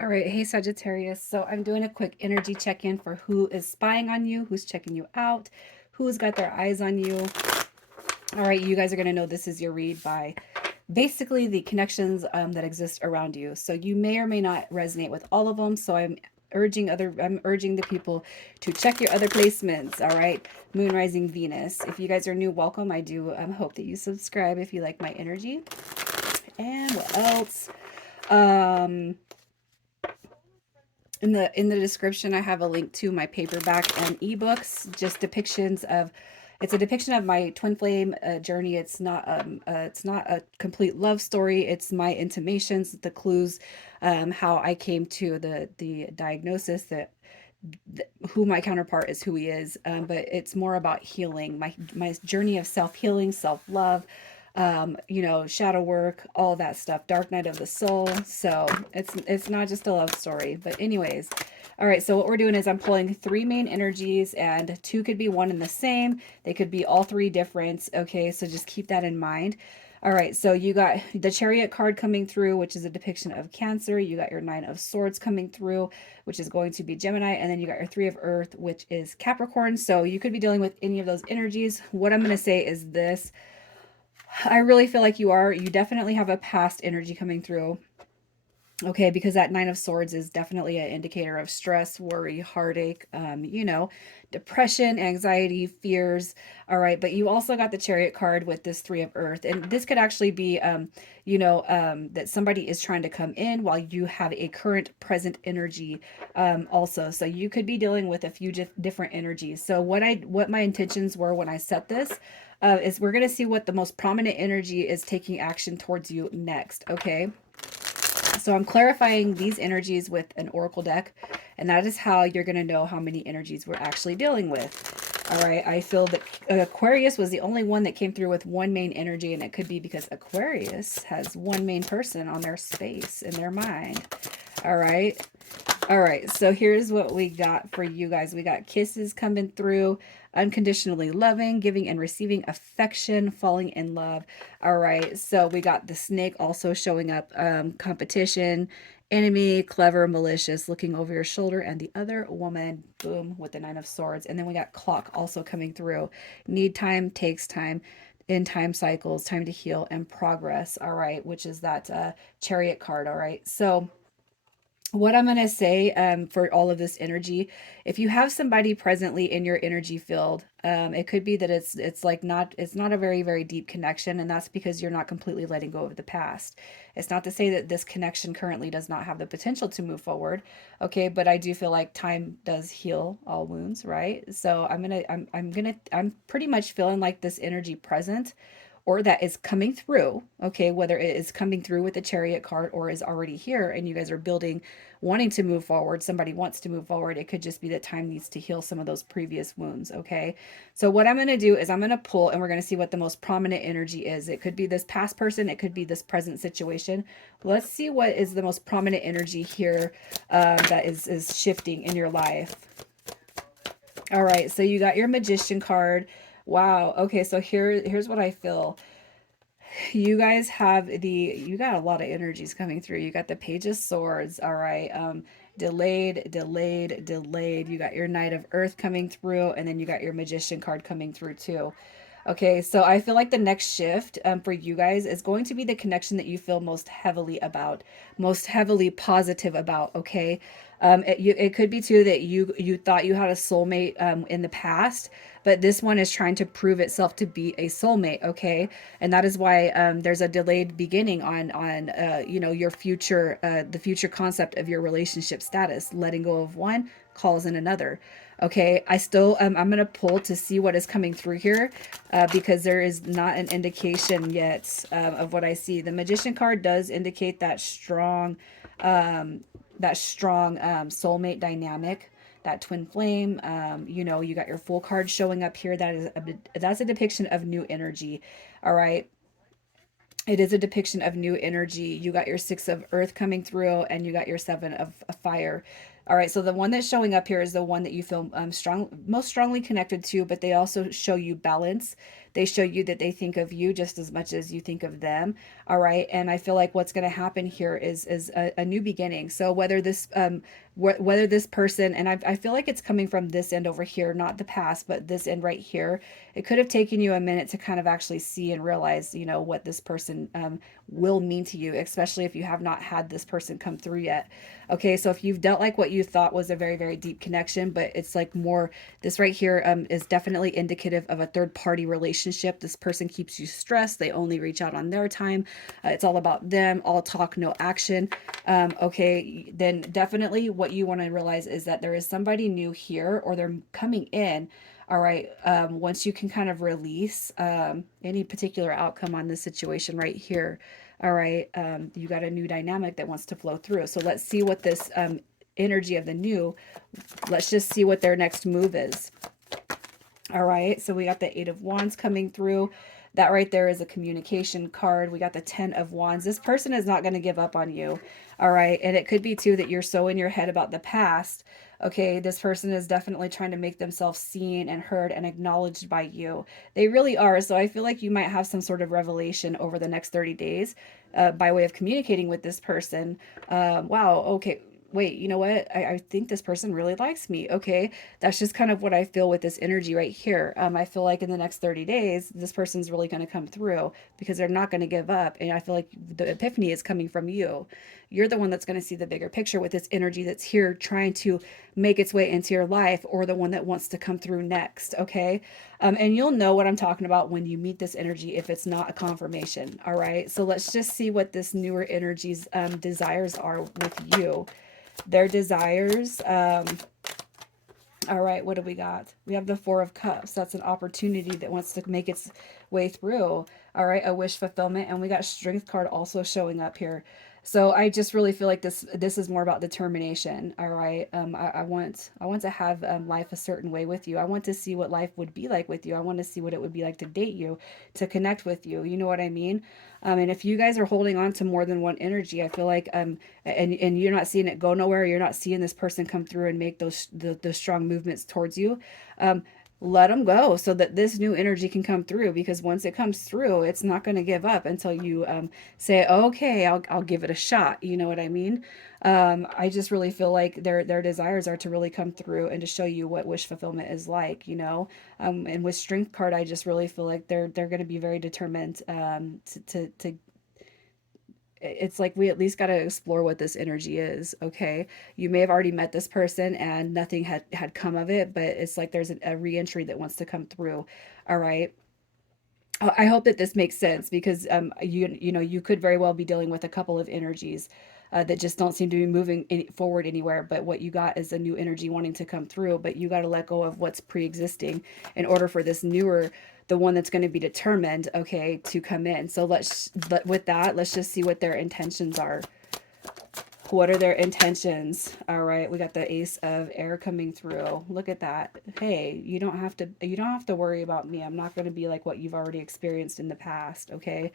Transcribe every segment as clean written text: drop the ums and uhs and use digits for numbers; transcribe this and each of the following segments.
All right, hey Sagittarius. So I'm doing a quick energy check-in for who is spying on you, who's checking you out, who's got their eyes on you. All right, you guys are going to know this is your read by basically the connections that exist around you. So you may or may not resonate with all of them. So I'm urging the people to check your other placements. All right, Moon, Rising, Venus. If you guys are new, welcome. I do hope that you subscribe if you like my energy. And what else? Um, in the description I have a link to my paperback and ebooks, just depictions of, it's a depiction of my twin flame journey. It's not a complete love story. It's my intimations, the clues, how I came to the diagnosis that who my counterpart is, who he is. But it's more about healing, my journey of self-healing, self-love, shadow work, all that stuff, dark night of the soul. So it's not just a love story. But anyways, all right, so what we're doing is I'm pulling three main energies, and two could be one and the same. They could be all three different. Okay, so just keep that in mind. All right, so you got the Chariot card coming through, which is a depiction of Cancer. You got your Nine of Swords coming through, which is going to be Gemini. And then you got your Three of Earth, which is Capricorn. So you could be dealing with any of those energies. What I'm going to say is this. I really feel like you definitely have a past energy coming through. Okay, because that Nine of Swords is definitely an indicator of stress, worry, heartache, depression, anxiety, fears. All right, but you also got the Chariot card with this Three of Earth, and this could actually be, that somebody is trying to come in while you have a current present energy, also. So you could be dealing with a few different energies. So what my intentions were when I set this. Is we're going to see what the most prominent energy is taking action towards you next. Okay. So I'm clarifying these energies with an oracle deck, and that is how you're going to know how many energies we're actually dealing with. All right, I feel that Aquarius was the only one that came through with one main energy, and it could be because Aquarius has one main person on their space in their mind. All right. All right, so here's what we got for you guys. We got kisses coming through, unconditionally loving, giving and receiving affection, falling in love. All right, so we got the snake also showing up, competition, enemy, clever, malicious, looking over your shoulder, and the other woman, boom, with the Nine of Swords. And then we got clock also coming through. Need time, takes time, in time cycles, time to heal, and progress. All right, which is that chariot card. All right, so what I'm going to say, for all of this energy, if you have somebody presently in your energy field, it could be that it's not a very, very deep connection, and that's because you're not completely letting go of the past. It's not to say that this connection currently does not have the potential to move forward, okay, but I do feel like time does heal all wounds, right? So I'm pretty much feeling like this energy present, or that is coming through, okay, whether it is coming through with the chariot card or is already here and you guys are building, wanting to move forward, somebody wants to move forward, it could just be that time needs to heal some of those previous wounds. Okay, so what I'm going to do is I'm going to pull, and we're going to see what the most prominent energy is. It could be this past person, it could be this present situation. Let's see what is the most prominent energy here, that is shifting in your life. All right, so you got your Magician card. Wow. Okay, so here's what I feel. You got a lot of energies coming through. You got the Page of Swords. All right. Delayed, delayed, delayed. You got your Knight of Earth coming through, and then you got your Magician card coming through too. Okay, so I feel like the next shift, for you guys, is going to be the connection that you feel most heavily about, most heavily positive about. Okay, it could be too that you thought you had a soulmate, in the past, but this one is trying to prove itself to be a soulmate. Okay, and that is why, there's a delayed beginning on your future, the future concept of your relationship status. Letting go of one calls in another. Okay, I'm gonna pull to see what is coming through here, because there is not an indication yet, of what I see. The Magician card does indicate that strong soulmate dynamic, that twin flame. You got your Fool card showing up here. That's a depiction of new energy. All right, it is a depiction of new energy. You got your Six of Earth coming through, and you got your Seven of Fire. All right, so the one that's showing up here is the one that you feel most strongly connected to, but they also show you balance. They show you that they think of you just as much as you think of them. All right, and I feel like what's going to happen here is a new beginning. So whether this person, and I feel like it's coming from this end over here, not the past, but this end right here. It could have taken you a minute to kind of actually see and realize, what this person will mean to you, especially if you have not had this person come through yet. Okay, so if you've dealt like what you thought was a very, very deep connection, but it's like more, this right here is definitely indicative of a third party relationship. This person keeps you stressed. They only reach out on their time. It's all about them, all talk, no action. Okay, then definitely what you want to realize is that there is somebody new here, or they're coming in. All right. Once you can kind of release any particular outcome on this situation right here, all right, you got a new dynamic that wants to flow through. So let's see what this energy of the new, let's just see what their next move is. All right, so we got the Eight of Wands coming through. That right there is a communication card. We got the Ten of Wands. This person is not going to give up on you. All right, and it could be too that you're so in your head about the past. Okay, this person is definitely trying to make themselves seen and heard and acknowledged by you. They really are. So I feel like you might have some sort of revelation over the next 30 days by way of communicating with this person. Wow, okay, wait, you know what? I think this person really likes me. Okay, that's just kind of what I feel with this energy right here. I feel like in the next 30 days, this person's really going to come through because they're not going to give up. And I feel like the epiphany is coming from you. You're the one that's going to see the bigger picture with this energy that's here trying to make its way into your life, or the one that wants to come through next. Okay. And you'll know what I'm talking about when you meet this energy if it's not a confirmation. All right. So let's just see what this newer energy's desires are with you. Their desires. All right, what do we got? We have the Four of Cups. That's an opportunity that wants to make its way through. All right, a wish fulfillment, and we got Strength card also showing up here. So I just really feel like this is more about determination. All right, I want to have life a certain way with you. I want to see what life would be like with you. I want to see what it would be like to date you, to connect with you. You know what I mean? And if you guys are holding on to more than one energy, I feel like and you're not seeing it go nowhere, you're not seeing this person come through and make those strong movements towards you. Um, let them go so that this new energy can come through, because once it comes through, it's not going to give up until you say, okay, I'll give it a shot. You know what I mean? I just really feel like their desires are to really come through and to show you what wish fulfillment is like, and with Strength card, I just really feel like they're going to be very determined to it's like we at least got to explore what this energy is. Okay, you may have already met this person and nothing had come of it, but it's like there's a re-entry that wants to come through. All right, I hope that this makes sense, because you could very well be dealing with a couple of energies that just don't seem to be moving forward anywhere. But what you got is a new energy wanting to come through, but you got to let go of what's pre-existing in order for this newer, the one that's going to be determined, okay, to come in. So with that, let's just see what their intentions are. What are their intentions? All right, we got the Ace of Air coming through. Look at that. Hey, you don't have to worry about me. I'm not going to be like what you've already experienced in the past. Okay,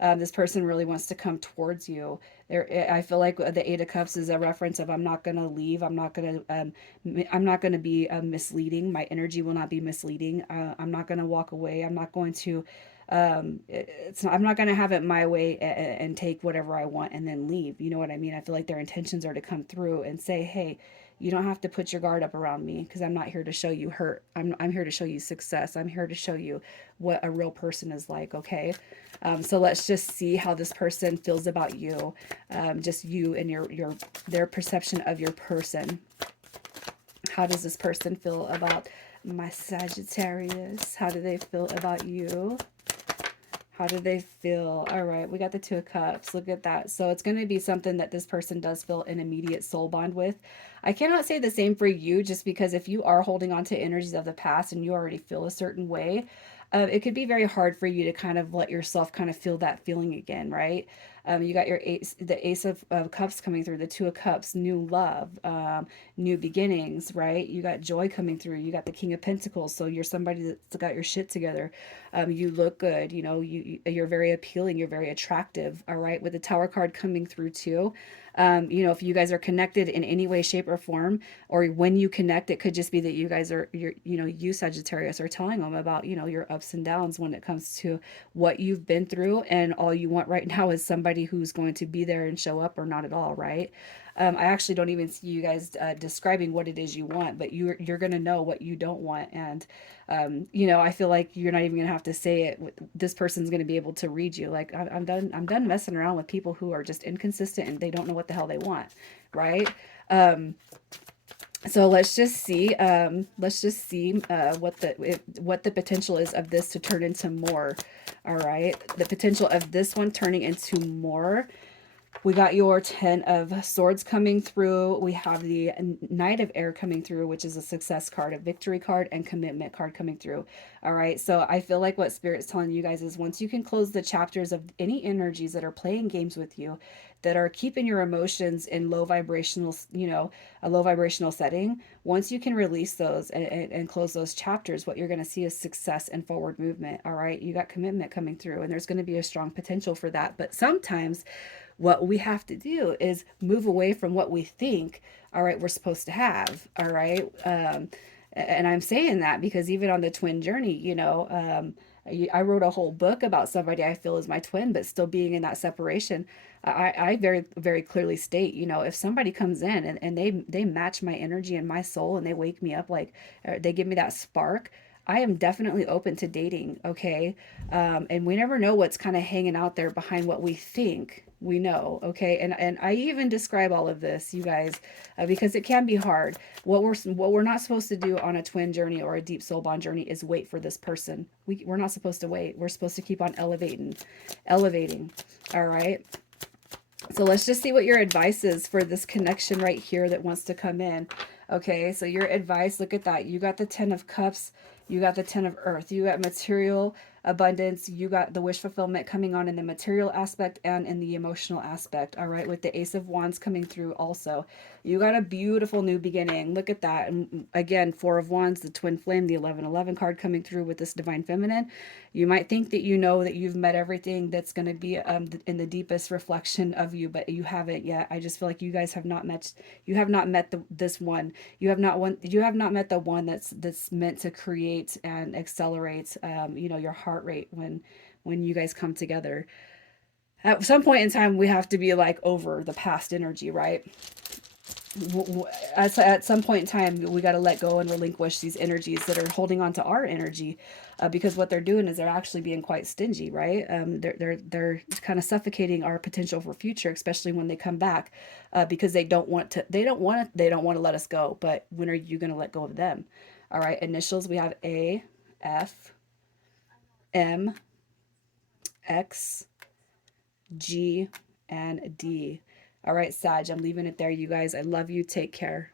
this person really wants to come towards you. I feel like the Eight of Cups is a reference of, I'm not going to leave. I'm not going to be misleading. My energy will not be misleading. I'm not going to walk away. I'm not going to I'm not going to have it my way and take whatever I want and then leave. You know what I mean? I feel like their intentions are to come through and say, hey, you don't have to put your guard up around me, because I'm not here to show you hurt. I'm here to show you success. I'm here to show you what a real person is like. Okay. So let's just see how this person feels about you. Just you and their perception of your person. How does this person feel about my Sagittarius? How do they feel about you? How do they feel? All right, we got the Two of Cups. Look at that. So it's going to be something that this person does feel an immediate soul bond with. I cannot say the same for you, just because if you are holding on to energies of the past and you already feel a certain way, it could be very hard for you to kind of let yourself kind of feel that feeling again, right? You got your ace, the ace of cups coming through, the two of cups, new love, new beginnings, right? You got joy coming through. You got the king of pentacles. So you're somebody that's got your shit together. You look good. You know, you're very appealing. You're very attractive. All right. With the tower card coming through too. You know, if you guys are connected in any way, shape, or form, or when you connect, it could just be that you guys are, you know, you Sagittarius are telling them about, you know, your ups and downs when it comes to what you've been through, and all you want right now is somebody who's going to be there and show up, or not at all, right? I actually don't even see you guys describing what it is you want, but you're gonna know what you don't want, and you know, I feel like you're not even gonna have to say it. This person's gonna be able to read you. Like I'm done. I'm done messing around with people who are just inconsistent and they don't know what the hell they want, right? Um, so let's just see what the potential is of this to turn into more. All right, the potential of this one turning into more. We got your 10 of swords coming through. We have the knight of air coming through, which is a success card, a victory card, and commitment card coming through. All right. So I feel like what Spirit's telling you guys is once you can close the chapters of any energies that are playing games with you, that are keeping your emotions in low vibrational, you know, a low vibrational setting, once you can release those and close those chapters, what you're going to see is success and forward movement. All right. You got commitment coming through, and there's going to be a strong potential for that. But sometimes what we have to do is move away from what we think, all right, we're supposed to have, all right. And I'm saying that because even on the twin journey, you know, I wrote a whole book about somebody I feel is my twin, but still being in that separation. I very, very clearly state, you know, if somebody comes in and they match my energy and my soul and they wake me up, like they give me that spark, I am definitely open to dating. Okay. And we never know what's kind of hanging out there behind what we think we know. Okay. And I even describe all of this, you guys, because it can be hard. What we're not supposed to do on a twin journey or a deep soul bond journey is wait for this person. We're not supposed to wait. We're supposed to keep on elevating. All right. So let's just see what your advice is for this connection right here that wants to come in. Okay, so your advice, look at that. You got the 10 of cups, you got the 10 of earth, you got material abundance, you got the wish fulfillment coming on in the material aspect and in the emotional aspect. All right, with the ace of wands coming through also. You got a beautiful new beginning. Look at that. And again, four of wands, the twin flame, the 1111 card coming through with this divine feminine. You might think that you know that you've met everything that's going to be in the deepest reflection of you, but you haven't yet. I just feel like you guys have not met. You have not met this one. You have not one. You have not met the one that's meant to create and accelerate. You know, your heart rate when you guys come together. At some point in time, we have to be like over the past energy, right? At some point in time, we got to let go and relinquish these energies that are holding on to our energy, because what they're doing is they're actually being quite stingy, right? They're kind of suffocating our potential for future, especially when they come back, because they don't want to let us go. But when are you going to let go of them? All right, initials, we have A, F, M, X, G, and D. All right, Sag, I'm leaving it there, you guys. I love you. Take care.